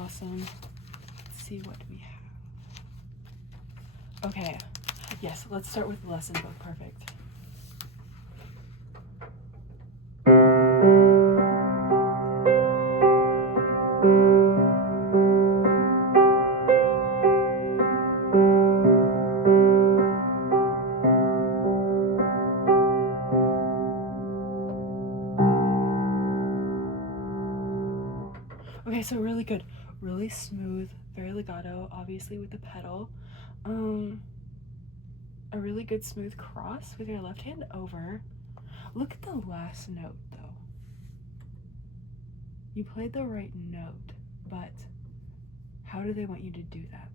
awesome. Let's see what we have. Okay. Yes, let's start with the lesson book. Perfect. Okay, so really good. Really smooth, very legato, obviously with the pedal. A really good smooth cross with your left hand over. Look at the last note though. You played the right note, but how do they want you to do that?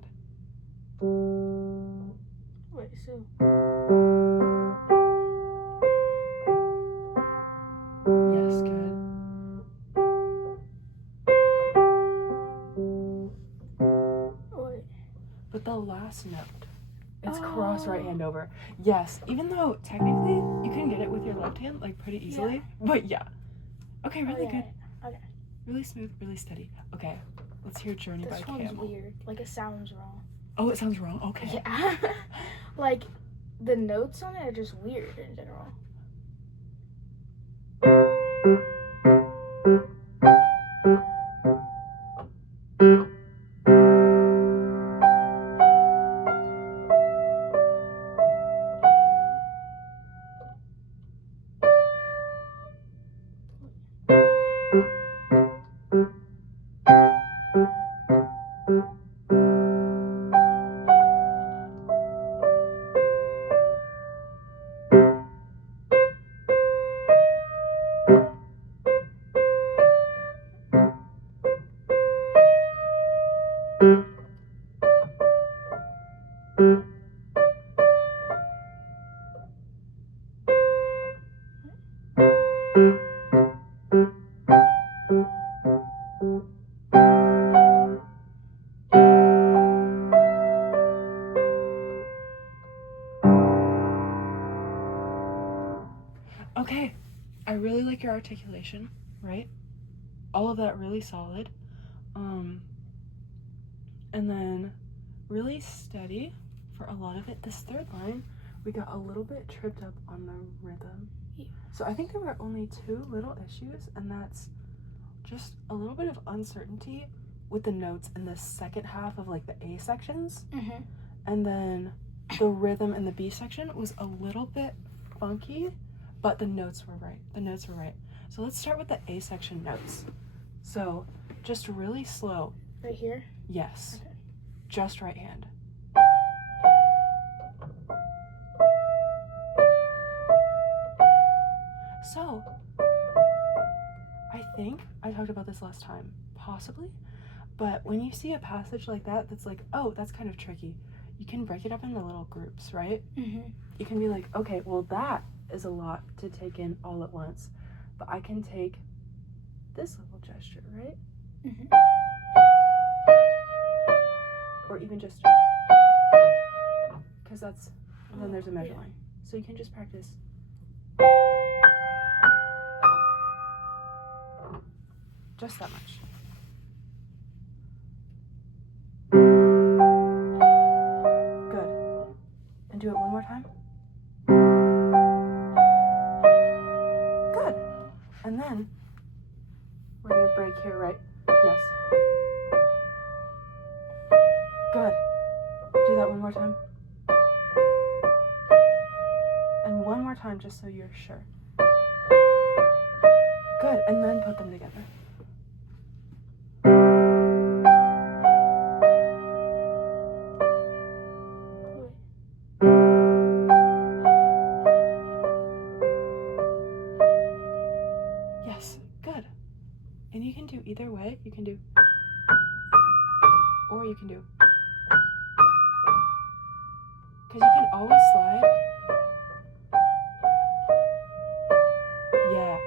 Wait, so... Yes, good. Wait. But the last note, it's cross right hand over. Yes, even though technically you can get it with your left hand like pretty easily, but yeah. Okay, really good. Okay. Really smooth, really steady. Okay, let's hear Journey by Camel. This one's weird. Like, it sounds wrong. Oh, it sounds wrong? Okay. Yeah. Like, the notes on it are just weird in general. Okay, I really like your articulation, right? All of that really solid. And then really steady for a lot of it. This third line, we got a little bit tripped up on the rhythm. Yeah. So I think there were only two little issues, and that's just a little bit of uncertainty with the notes in the second half of like the A sections. Mm-hmm. And then the rhythm in the B section was a little bit funky, but the notes were right. The notes were right. So let's start with the A section notes. So just really slow. Right here? Yes. Okay. Just right hand. So I think I talked about this last time, possibly, but when you see a passage like that that's like, oh, that's kind of tricky, you can break it up into little groups, right? Mm-hmm. You can be like, okay, well, that is a lot to take in all at once, but I can take this little gesture, right? Mm-hmm. Or even just, because that's, and then there's a measure line. So you can just practice. Just that much. Good. And do it one more time. Good. And then we're going to break here, right? Yes. Good. Do that one more time. And one more time just so you're sure. Good. And then put them together. Yes. Good. And you can do either way. You can do, or you can do, because you can always slide. Yeah.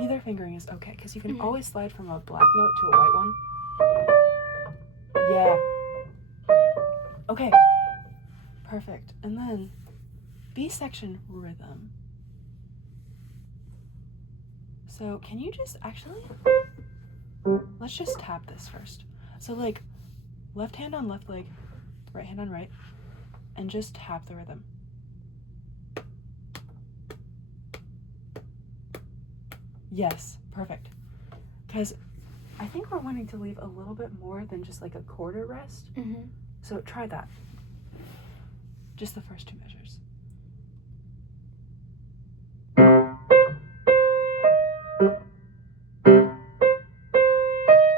Either fingering is okay, because you can always slide from a black note to a white one. Yeah. Okay. Perfect. And then B section rhythm. So can you just actually let's just tap this first. So like left hand on left leg, right hand on right, and just tap the rhythm. Yes, perfect. Because I think we're wanting to leave a little bit more than just like a quarter rest. Mm-hmm. So try that. Just the first two measures.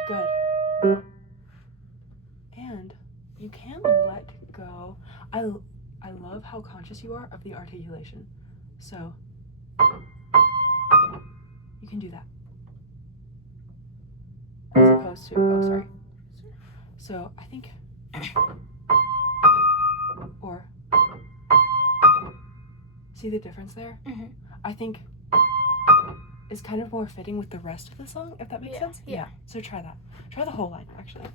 Good. And you can let go. I love how conscious you are of the articulation. So you can do that. As opposed to, oh, sorry. So I think, or, see the difference there? Mm-hmm. I think is kind of more fitting with the rest of the song, if that makes sense. Yeah. So try that. Try the whole line, actually.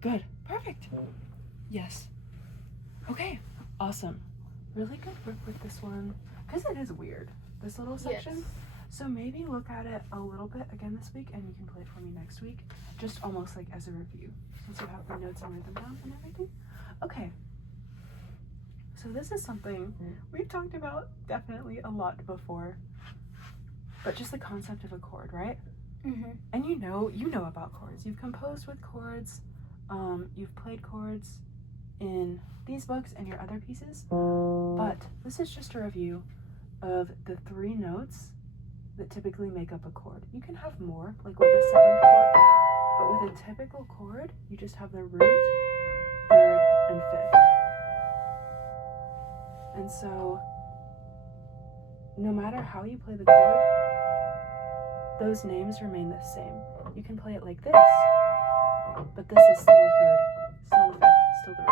Good. Perfect. Yes. Okay. Awesome. Really good work with this one. Because it is weird, this little section. Yes. So maybe look at it a little bit again this week, and you can play it for me next week. Just almost like as a review, since you have the notes and rhythm down and everything. Okay. So this is something we've talked about definitely a lot before. But just the concept of a chord, right? Mm-hmm. And you know about chords. You've composed with chords. You've played chords in these books and your other pieces. But this is just a review of the 3 notes that typically make up a chord. You can have more, like with the 7th chord, but with a typical chord, you just have the root, 3rd, and 5th. And so, no matter how you play the chord, those names remain the same. You can play it like this, but this is still the 3rd, still the 5th, still the root.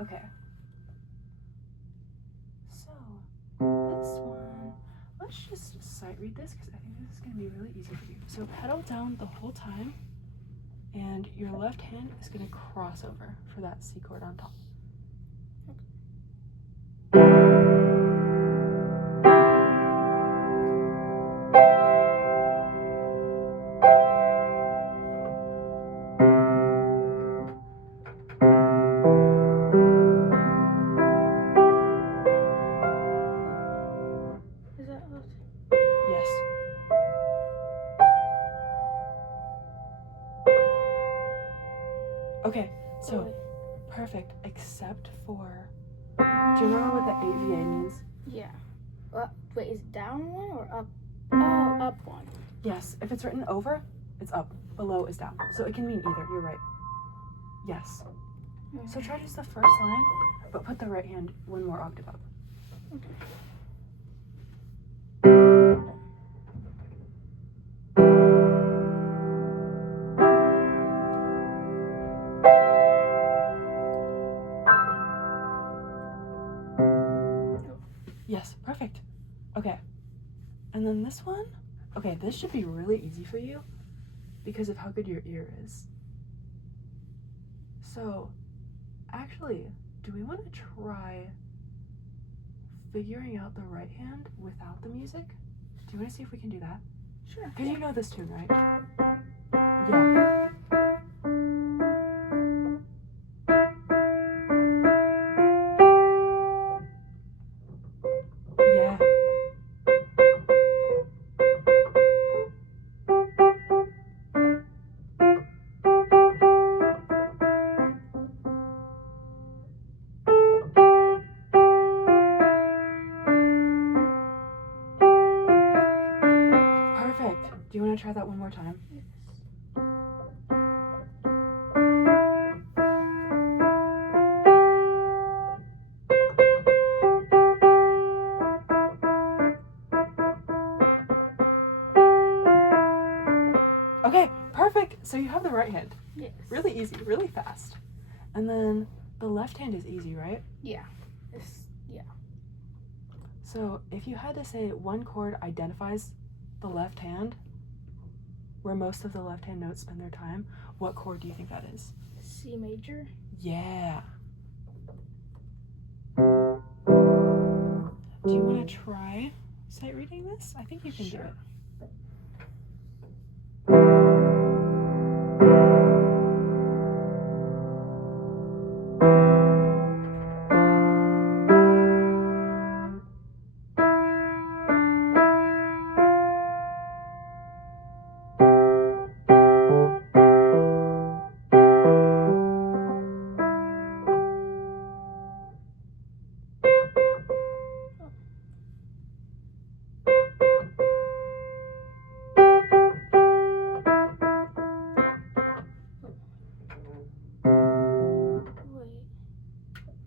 Okay. So, this one, let's just sight read this because I think this is going to be really easy for you. So pedal down the whole time, and your left hand is going to cross over for that C chord on top. Is that left? Yes. Okay, so perfect, except for, do you remember what the AVA means? Yeah. Wait, is it down one or up? Oh, up one. Yes, if it's written over, it's up. Below is down. So it can mean either, you're right. Yes. So try just the first line, but put the right hand one more octave up. Okay. Yes, perfect. Okay. And then this one, okay, this should be really easy for you because of how good your ear is. So, actually, do we want to try figuring out the right hand without the music? Do you want to see if we can do that? Sure. Because you know this tune, right? Yeah. Yeah. Perfect. Do you want to try that one more time? Okay, perfect. So you have the right hand. Yes. Really easy, really fast. And then the left hand is easy, right? Yeah. So if you had to say one chord identifies the left hand, where most of the left-hand notes spend their time, what chord do you think that is? C major. Yeah. Do you want to try sight reading this? I think you can do it. Wait.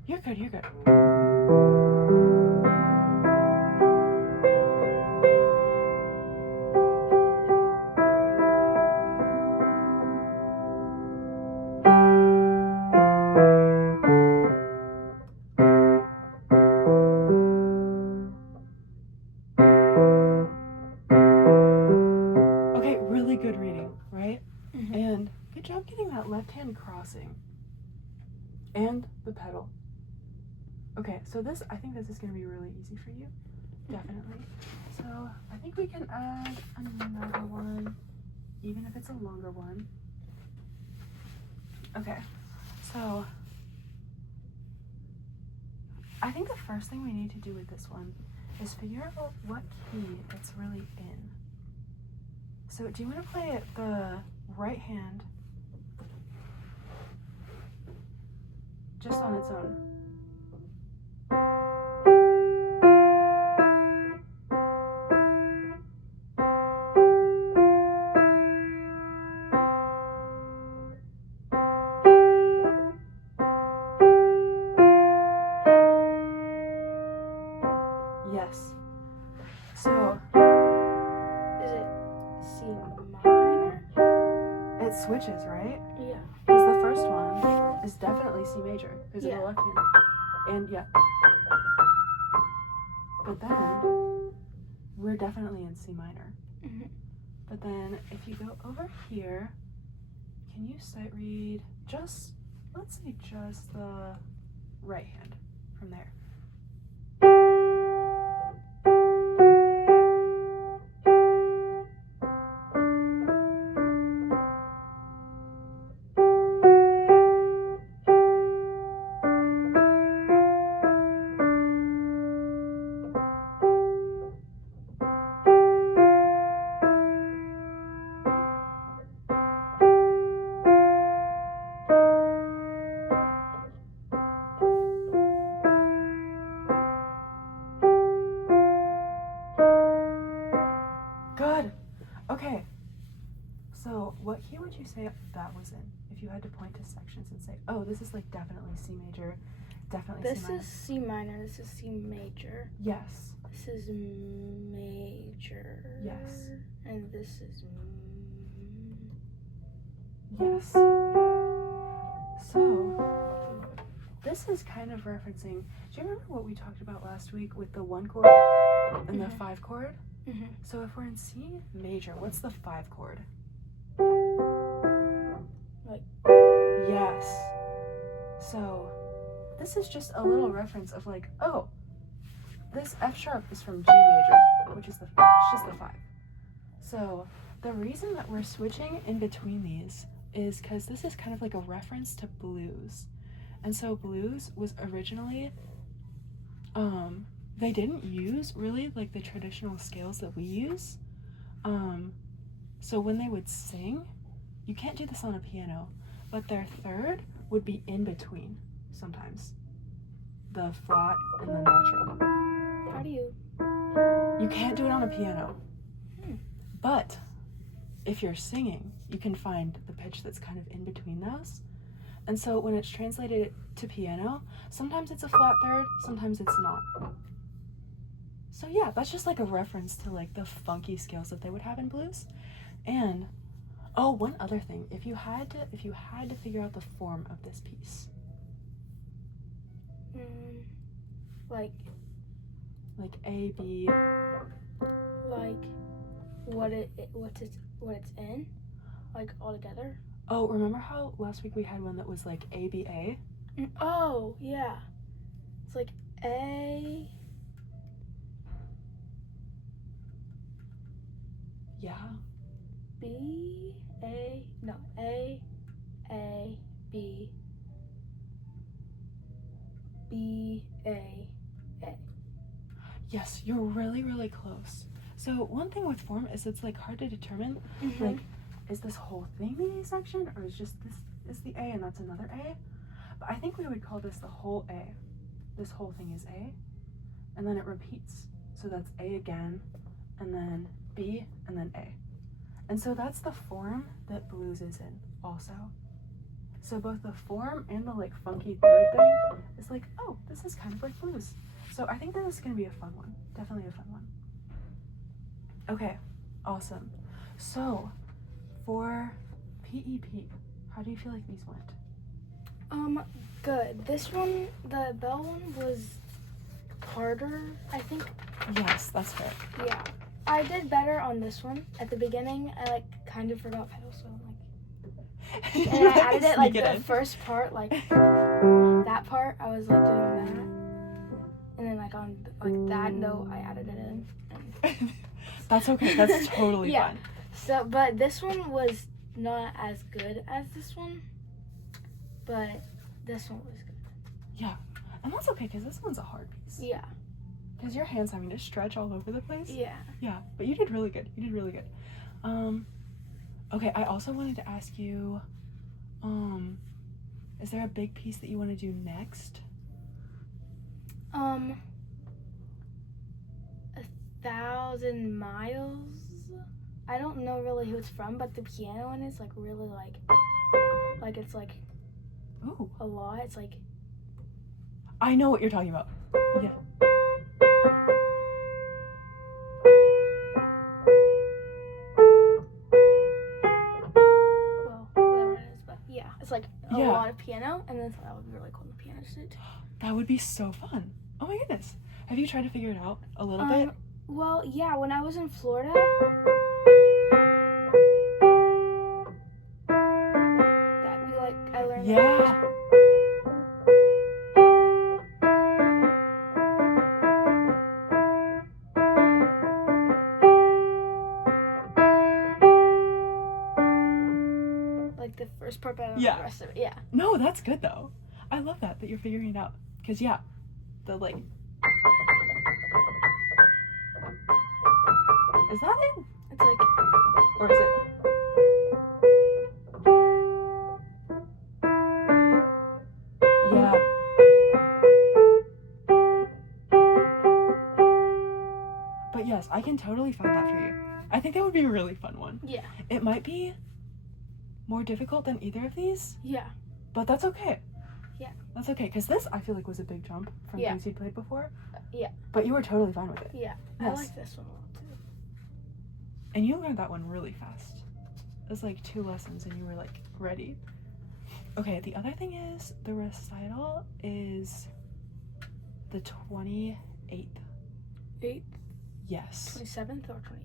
You're good, you're good. Okay, really good reading, right? Mm-hmm. And good job getting that left hand crossing. And the pedal. Okay, so I think this is going to be really easy for you. Definitely. So I think we can add another one, even if it's a longer one. Okay, so I think the first thing we need to do with this one is figure out what key it's really in. So do you want to play it the right hand just on its own? Yes. So Is it C minor? it switches, right? Yeah. Because the first one is definitely C major because of Yeah. the left hand. And yeah. But then we're definitely in C minor. Mm-hmm. But then if you go over here, can you sight read just, let's say just the right hand from there? Good. Okay. So what key would you say that was in? If you had to point to sections and say, oh, this is like definitely C major, definitely This C minor. is C minor. This is C major. Yes. This is major. Yes. And this is. Yes. So this is kind of referencing, do you remember what we talked about last week with the 1 chord and the 5 chord? Mm-hmm. So if we're in C major, what's the 5 chord? Like. Yes. So this is just a little reference of like, oh, this F sharp is from G major, which is it's just the 5. So the reason that we're switching in between these is because this is kind of like a reference to blues. And so blues was originally, they didn't use really like the traditional scales that we use. So when they would sing, you can't do this on a piano, but their third would be in between sometimes. The flat and the natural. How do you? You can't do it on a piano. But if you're singing, you can find the pitch that's kind of in between those. And so when it's translated to piano, sometimes it's a flat third, sometimes it's not. So yeah, that's just like a reference to like the funky scales that they would have in blues. And oh, one other thing, if you had to figure out the form of this piece. Like A, B. like what it's in, like all together. Oh, remember how last week we had one that was like ABA? Oh yeah, it's like A. Yeah. B A no A A B B A A. Yes, you're really, really close. So one thing with form is it's like hard to determine, like, is this whole thing the A section, or is just this is the A and that's another A? But I think we would call this the whole A. This whole thing is A, and then it repeats. So that's A again, and then B, and then A. And so that's the form that blues is in also. So both the form and the like funky third thing is like, oh, this is kind of like blues. So I think this is gonna be a fun one. Definitely a fun one. Okay, awesome. So for PEP, how do you feel like these went? Good. This one, the bell one, was harder, I think. Yes, that's fair. Yeah. I did better on this one. At the beginning, I like kind of forgot pedal, so like, and I added it like the first part, like that part. I was like doing that, and then like on like that note, I added it in. And That's okay. That's totally yeah. fine. So, but this one was not as good as this one, but this one was good. Yeah, and that's okay because this one's a hard piece. Yeah. Because your hand's having to stretch all over the place. Yeah. Yeah, but you did really good. You did really good. Okay, I also wanted to ask you, is there a big piece that you want to do next? 1,000 Miles. I don't know really who it's from, but the piano in it's like really like it's like Ooh. a lot. It's like I know what you're talking about. Yeah. well, whatever it is, but yeah, it's like a Yeah. lot of piano, and then that would be really cool in the piano suit. That would be so fun. Oh my goodness. Have you tried to figure it out a little bit? Well, yeah, when I was in Florida, I learned. Yeah. Like the first part, but I don't Yeah. know the rest of it. Yeah. No, that's good though. I love that you're figuring it out. Because yeah, the like. Is that it? It's like. Or is it? Yeah. But yes, I can totally find that for you. I think that would be a really fun one. Yeah. It might be more difficult than either of these, Yeah. but that's okay. Yeah. That's okay, because this I feel like was a big jump from Yeah. things you'd played before. Yeah. But you were totally fine with it. Yeah. Yes. I like this one a lot too. And you learned that one really fast. It was like 2 lessons and you were like ready. Okay, the other thing is the recital is the 28th. 8th, Yes. 27th, or 28th?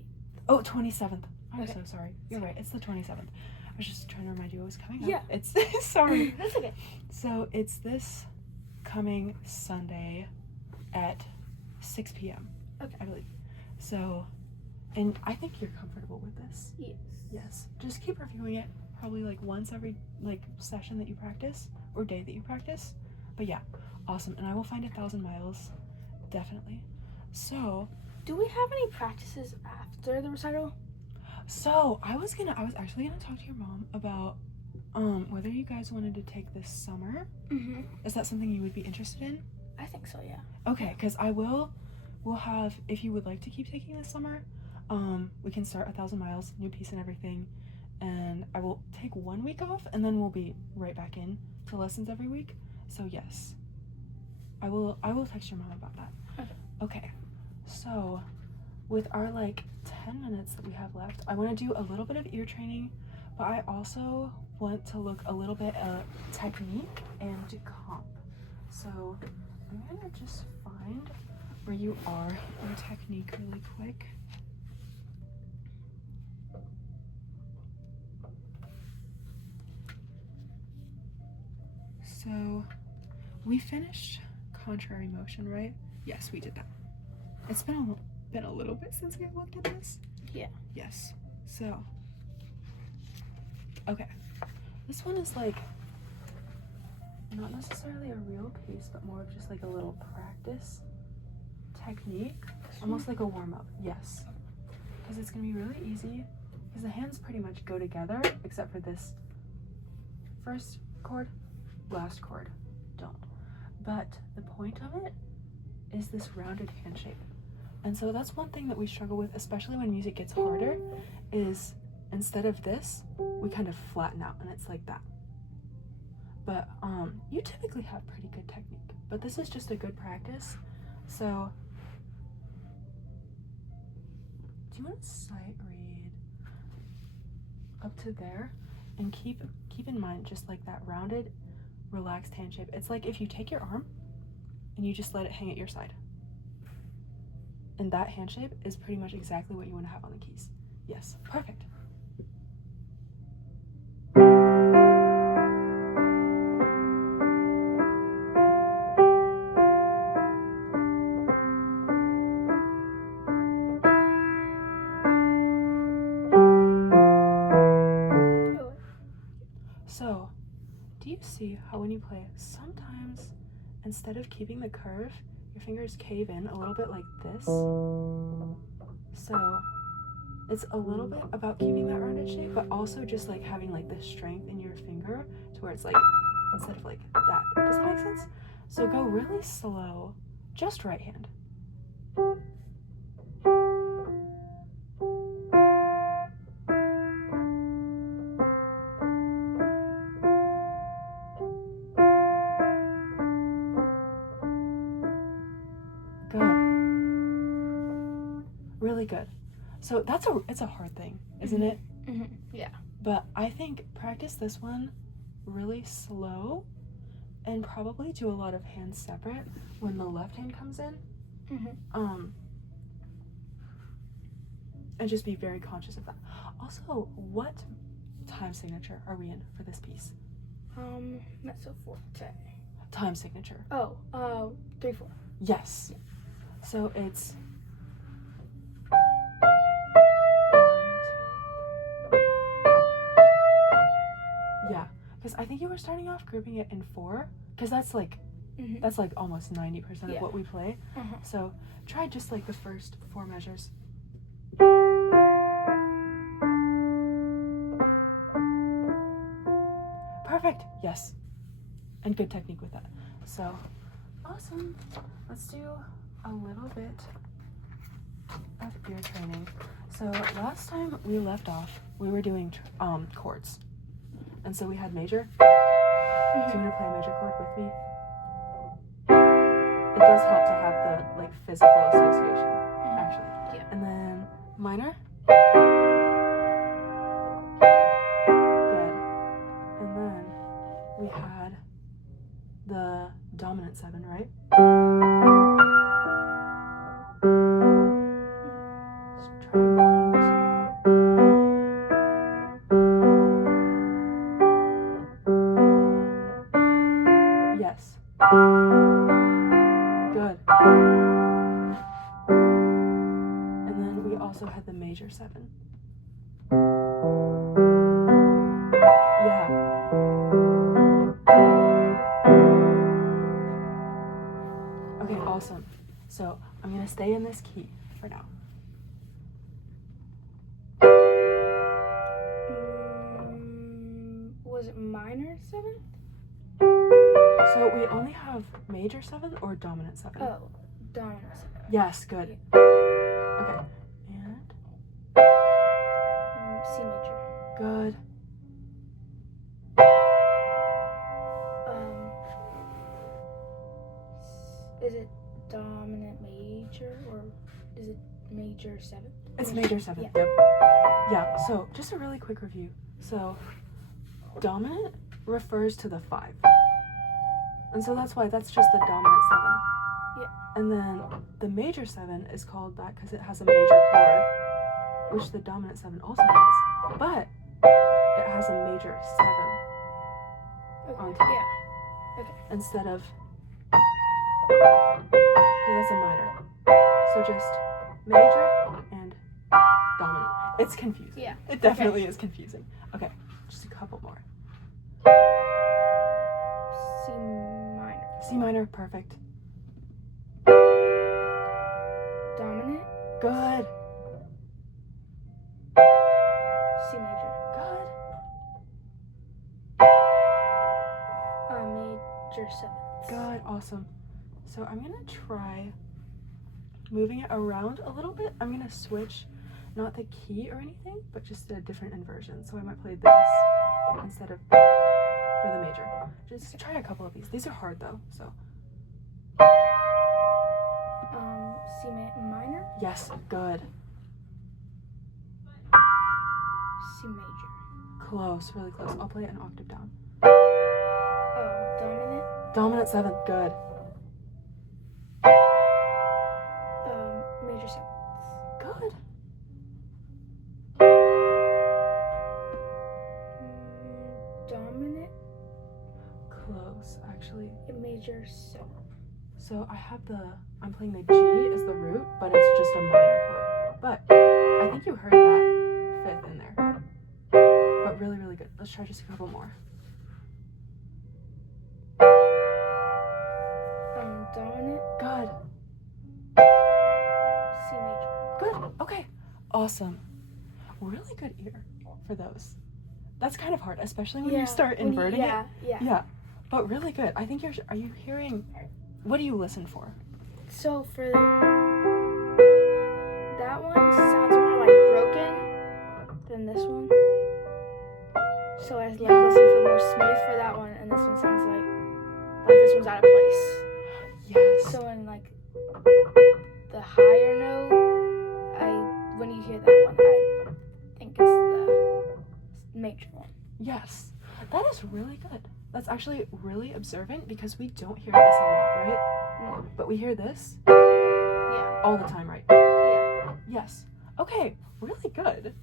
Oh, 27th. I'm Okay. so sorry. You're right. It's the 27th. I was just trying to remind you what was coming up. Yeah. It's sorry. That's okay. So it's this coming Sunday at 6 p.m. Okay. I believe. So, and I think you're comfortable with this. Yes. Yes. Just keep reviewing it probably like once every like session that you practice or day that you practice. But yeah, awesome. And I will find 1,000 miles. Definitely. So, Do we have any practices after the recital? So I was actually gonna talk to your mom about whether you guys wanted to take this summer. Mm-hmm. Is that something you would be interested in? I think so, yeah. Okay, because we'll have, if you would like to keep taking this summer, we can start 1,000 miles, new piece and everything, and I will take 1 week off and then we'll be right back in to lessons every week. So yes, I will text your mom about that. Okay. So with our like 10 minutes that we have left, I want to do a little bit of ear training, but I also want to look a little bit at technique and comp. So I'm gonna just find where you are in technique really quick. So we finished contrary motion, right? Yes, we did that. It's been a little bit since we looked at this. Yeah. Yes. So, okay. This one is like not necessarily a real piece, but more of just like a little practice technique, almost like a warm-up. Yes. Because it's gonna be really easy because the hands pretty much go together except for this first chord, last chord don't. But the point of it is this rounded hand shape. And so that's one thing that we struggle with, especially when music gets harder, is instead of this, we kind of flatten out and it's like that. But you typically have pretty good technique, but this is just a good practice. So do you want to sight read up to there and keep in mind just like that rounded, relaxed hand shape. It's like if you take your arm and you just let it hang at your side. And that hand shape is pretty much exactly what you want to have on the keys. Yes, perfect. So, do you see how when you play, sometimes instead of keeping the curve, your fingers cave in a little bit like this? So, it's a little bit about keeping that rounded shape, but also just like having like this strength in your finger to where it's like, instead of like that. Does that make sense? So go really slow, just right hand. Good. Really good. So it's a hard thing, isn't it? Mm-hmm. Yeah. But I think practice this one really slow and probably do a lot of hands separate when the left hand comes in. Mm-hmm. And just be very conscious of that. Also, what time signature are we in for this piece? Mezzo forte. Time signature. 3/4. Yes. Yeah. So it's 1, 2, 3. Yeah, because I think you were starting off grouping it in 4, because that's like almost 90% of what we play. So try just like the first 4 measures. Perfect. Yes. And good technique with that. So awesome. Let's do a little bit of ear training. So last time we left off, we were doing chords. And so we had major. Do you want to play a major chord with me? It does help to have the like physical association, actually. Yeah. And then minor. Good. And then we had the dominant 7, right? Let's try 1, 2. Yes. Good. And then we also had the major 7. Yeah. Okay, awesome. So I'm gonna stay in this key for now. Was it minor 7? So we only have major 7 or dominant 7? Oh, dominant 7. Yes, good. Yeah. Okay. And C major. good. Is it dominant major or is it major 7? It's major 7. Yeah. Yep. Yeah, so just a really quick review. So dominant refers to the 5. And so that's why that's just the dominant 7. Yeah. And then the major 7 is called that because it has a major chord, which the dominant 7 also has. But it has a major 7 on top. Yeah. Okay. instead of, because that's a minor. So just major and dominant. It's confusing. Yeah. It definitely is confusing. Okay, just a couple more. C minor. C minor, perfect. Dominant. Good. C major. Good. Major seventh. Good. Awesome. So I'm gonna try moving it around a little bit. I'm gonna switch, not the key or anything, but just a different inversion. So I might play this instead of for the major. Just try a couple of these. These are hard though, so. C minor. Yes, good. C major. Close, really close. I'll play it an octave down. Dominant. Dominant seventh, good. Major seventh. Good. Dominant. Close, actually. Major seventh. So I'm playing the G as the root, but it's just a minor chord. But I think you heard that fifth in there. But really, really good. Let's try just a couple more. Dominant. Good. C major. Good. Okay. Awesome. Really good ear for those. That's kind of hard, especially when you start inverting it. Yeah. But really good. I think are you hearing, what do you listen for? So for that one sounds more like broken than this one. So I listen for more smooth for that one, and this one sounds like this one's out of place. Yes. So in like the higher note, when you hear that one, I think it's the major one. Yes. That is really good. That's actually really observant because we don't hear this a lot, right? No. But we hear this Yeah. all the time, right? Yeah. Yes. Okay, really good.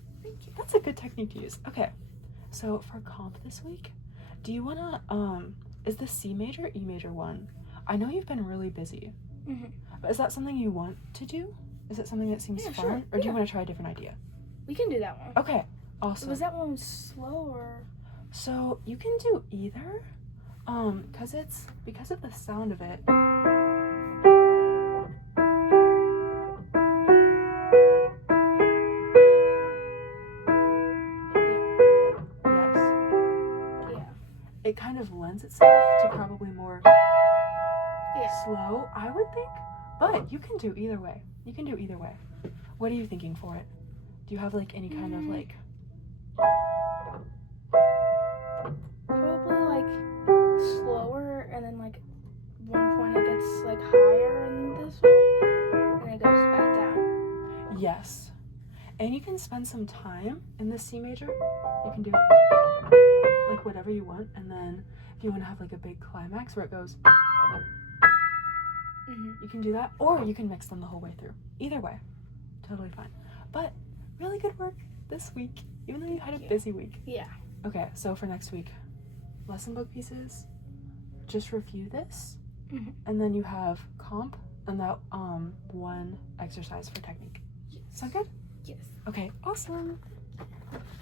That's a good technique to use. Okay, so for comp this week, do you wanna, is the C major, E major one? I know you've been really busy, but is that something you want to do? Is it something that seems fun? Sure. Or do you want to try a different idea? We can do that one. Okay, awesome. Was that one slow or? So you can do either, because of the sound of it. It kind of lends itself to probably more slow, I would think. But you can do either way. You can do either way. What are you thinking for it? Do you have like any kind of like? Probably like slower, and then like one point it gets like higher in this one, and it goes back down. Yes. And you can spend some time in the C major. You can do like whatever you want, and then if you want to have like a big climax where it goes, you can do that, or you can mix them the whole way through. Either way, totally fine. But really good work this week, even though you had a busy week. Yeah. Okay, so for next week, lesson book pieces, just review this, and then you have comp and that one exercise for technique. Sound good? Yes. Okay, awesome.